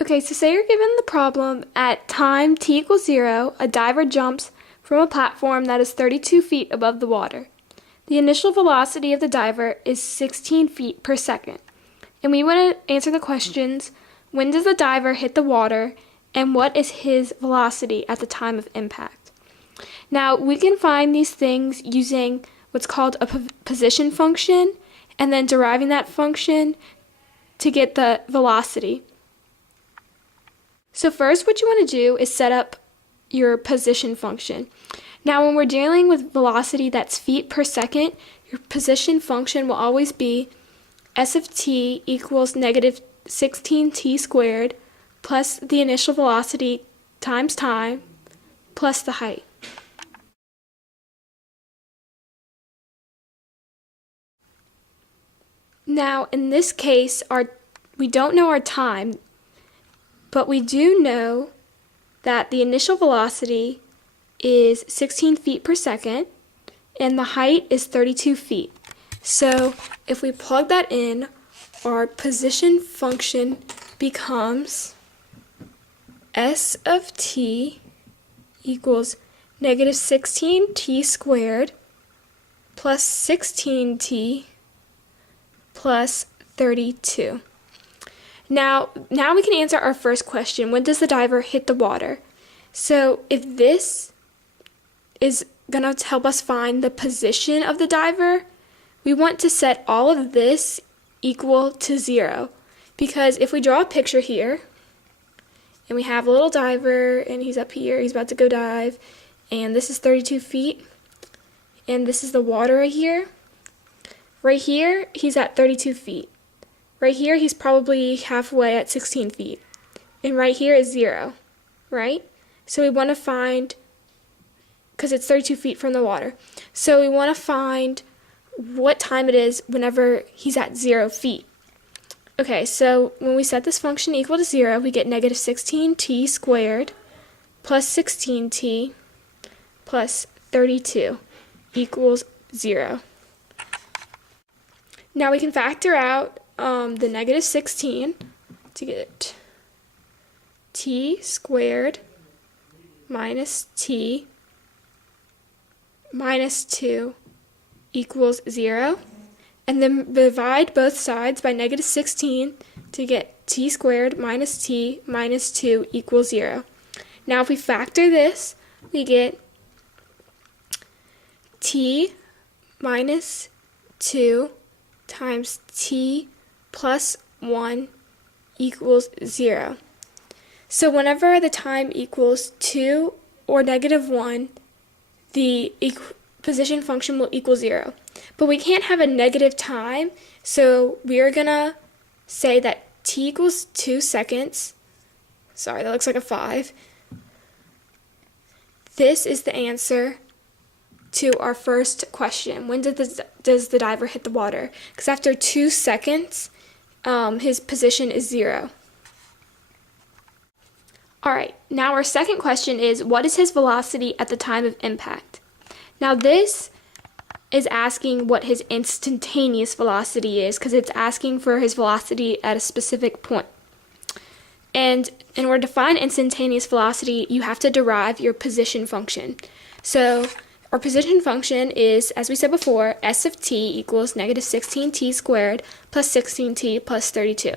Okay, so say you're given the problem at time t equals 0, a diver jumps from a platform that is 32 feet above the water. The initial velocity of the diver is 16 feet per second. And we want to answer the questions, when does the diver hit the water, and what is his velocity at the time of impact? Now, we can find these things using what's called a position function, and then deriving that function to get the velocity. So first, what you want to do is set up your position function. Now, when we're dealing with velocity that's feet per second, your position function will always be s of t equals negative 16t squared plus the initial velocity times time plus the height. Now, in this case, we don't know our time, but we do know that the initial velocity is 16 feet per second and the height is 32 feet. So if we plug that in, our position function becomes s of t equals negative 16t squared plus 16t plus 32. Now we can answer our first question, when does the diver hit the water? So if this is going to help us find the position of the diver, we want to set all of this equal to 0. Because if we draw a picture here, and we have a little diver, and he's up here, he's about to go dive, and this is 32 feet, and this is the water right here. Right here, he's at 32 feet. Right here, he's probably halfway at 16 feet. And right here is 0, right? So we want to find, because it's 32 feet from the water, so we want to find what time it is whenever he's at 0 feet. Okay, so when we set this function equal to 0, we get negative 16t squared plus 16t plus 32 equals 0. Now we can factor out the negative 16 to get t squared minus t minus 2 equals 0. And then divide both sides by negative 16 to get t squared minus t minus 2 equals 0. Now if we factor this, we get t minus 2 times t plus 1 equals 0. So whenever the time equals 2 or negative 1, the position function will equal 0. But we can't have a negative time, so we are going to say that t equals 2 seconds. Sorry, that looks like a 5. This is the answer to our first question. When does the diver hit the water? Because after 2 seconds, his position is 0. Alright, now our second question is, what is his velocity at the time of impact? Now this is asking what his instantaneous velocity is, because it's asking for his velocity at a specific point. And in order to find instantaneous velocity, you have to derive your position function. So our position function is, as we said before, s of t equals negative 16t squared plus 16t plus 32.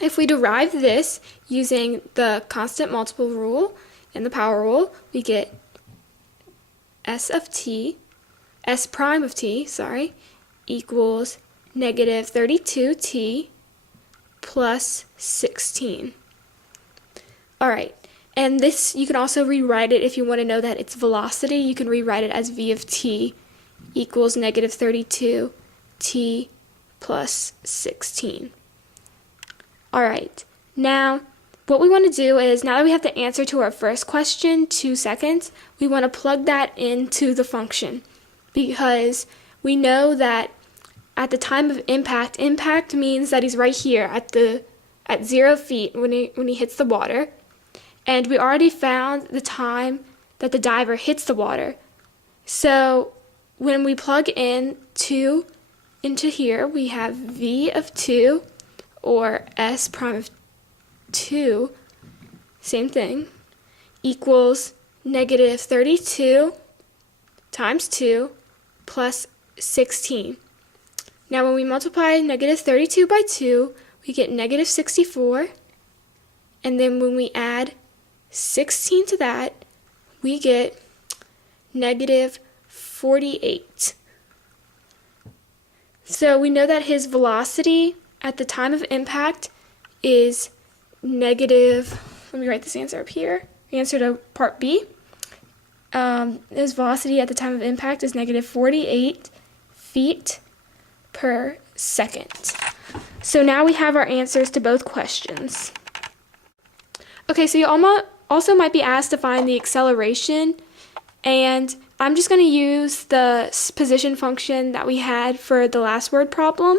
If we derive this using the constant multiple rule and the power rule, we get s prime of t, equals negative 32t plus 16. Alright, and this, you can also rewrite it if you want to know that its velocity. You can rewrite it as v of t equals negative 32t plus 16. Alright, now what we want to do is, now that we have the answer to our first question, 2 seconds, we want to plug that into the function, because we know that at the time of impact means that he's right here at 0 feet when he hits the water, and we already found the time that the diver hits the water. So when we plug in 2 into here, we have v of 2, or s prime of 2, same thing, equals negative 32 times 2 plus 16. Now when we multiply negative 32 by 2, we get negative 64. And then when we add 16 to that, we get negative 48. So we know that his velocity at the time of impact is negative, let me write this answer up here, answer to part B. His velocity at the time of impact is negative 48 feet per second. So now we have our answers to both questions. Okay, so you also might be asked to find the acceleration, and I'm just going to use the position function that we had for the last word problem.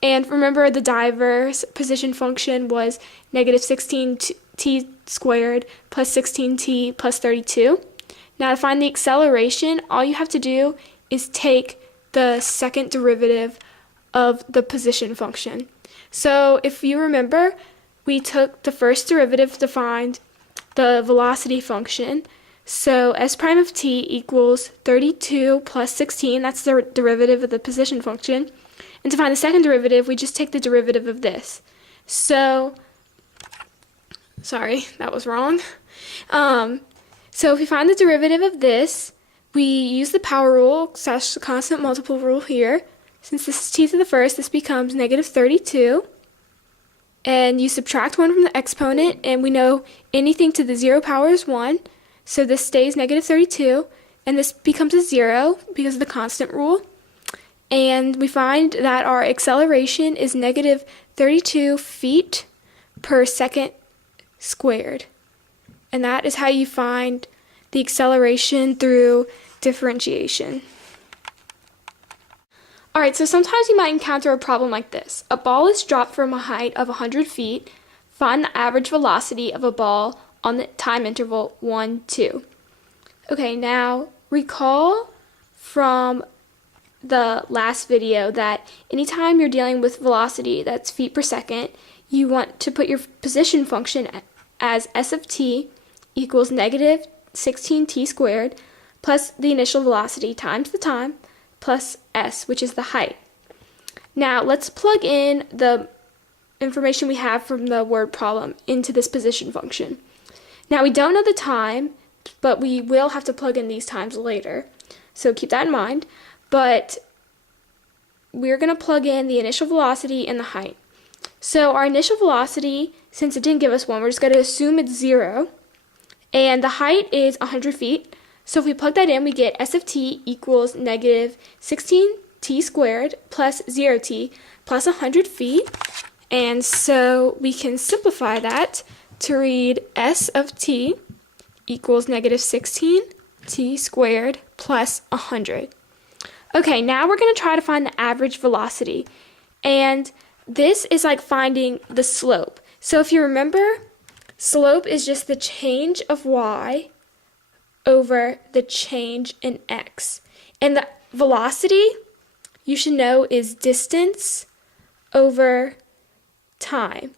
And remember, the diver's position function was negative 16t squared plus 16t plus 32. Now to find the acceleration, all you have to do is take the second derivative of the position function. So if you remember, we took the first derivative to find the velocity function. So s prime of t equals 32 plus 16, that's the derivative of the position function. And to find the second derivative, we just take the derivative of this. So, sorry, that was wrong. So if we find the derivative of this, we use the power rule, / the constant multiple rule here. Since this is t to the first, this becomes negative 32. And you subtract 1 from the exponent, and we know anything to the 0 power is 1. So this stays negative 32, and this becomes a 0 because of the constant rule. And we find that our acceleration is negative 32 feet per second squared. And that is how you find the acceleration through differentiation. Alright, so sometimes you might encounter a problem like this. A ball is dropped from a height of 100 feet. Find the average velocity of a ball on the time interval 1, 2. Okay, now recall from the last video that anytime you're dealing with velocity, that's feet per second, you want to put your position function as s of t equals negative 16t squared plus the initial velocity times the time plus s, which is the height. Now let's plug in the information we have from the word problem into this position function. Now we don't know the time, but we will have to plug in these times later, so keep that in mind. But we're going to plug in the initial velocity and the height. So our initial velocity, since it didn't give us one, we're just going to assume it's 0. And the height is 100 feet. So if we plug that in, we get s of t equals negative 16t squared plus 0t plus 100 feet. And so we can simplify that to read s of t equals negative 16t squared plus 100. Okay, now we're going to try to find the average velocity. And this is like finding the slope. So if you remember, slope is just the change of y over the change in x. And the velocity, you should know, is distance over time.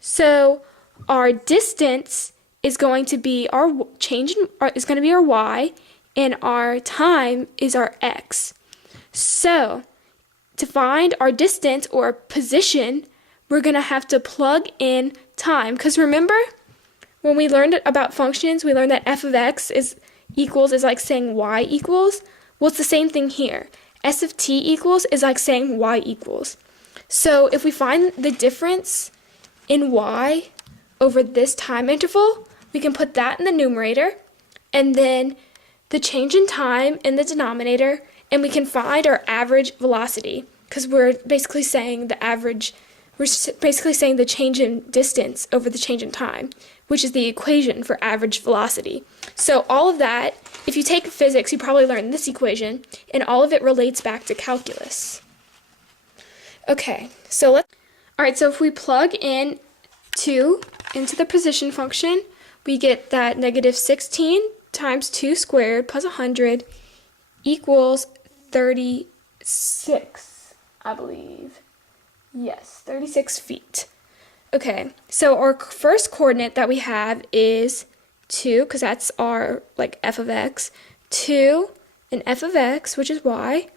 So our distance is going to be our our y, and our time is our x. So to find our distance or position, we're going to have to plug in time. Because remember, when we learned about functions, we learned that f of x is like saying y equals. Well, it's the same thing here. S of t equals is like saying y equals. So if we find the difference in y over this time interval, we can put that in the numerator, and then the change in time in the denominator, and we can find our average velocity, because we're basically saying the change in distance over the change in time, which is the equation for average velocity. So all of that, if you take physics, you probably learned this equation, and all of it relates back to calculus. Okay, so if we plug in 2 into the position function, we get that negative 16 times 2 squared plus 100 equals 36, I believe. Yes, 36 feet. Okay, so our first coordinate that we have is 2, because that's our f of x. 2 and f of x, which is y,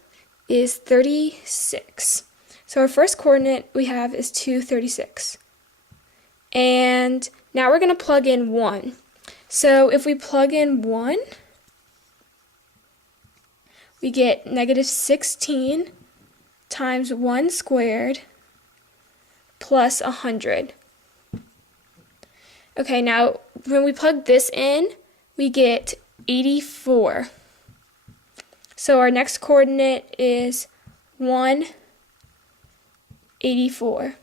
is 36. So our first coordinate we have is 236. And now we're going to plug in 1. So if we plug in 1, we get negative 16 times 1 squared plus 100. Okay, now when we plug this in, we get 84. So our next coordinate is 184.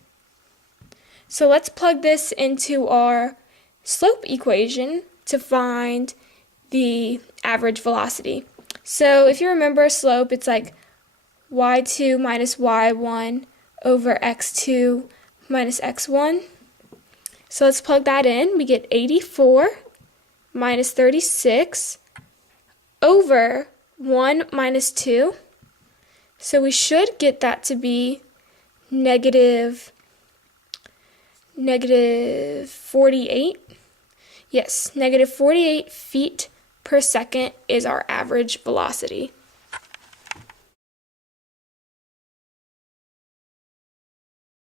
So let's plug this into our slope equation to find the average velocity. So if you remember slope, it's like y2 minus y1 over x2 minus x1. So let's plug that in. We get 84 minus 36 over 1 minus 2. So we should get that to be negative 48. Yes, negative 48 feet per second is our average velocity.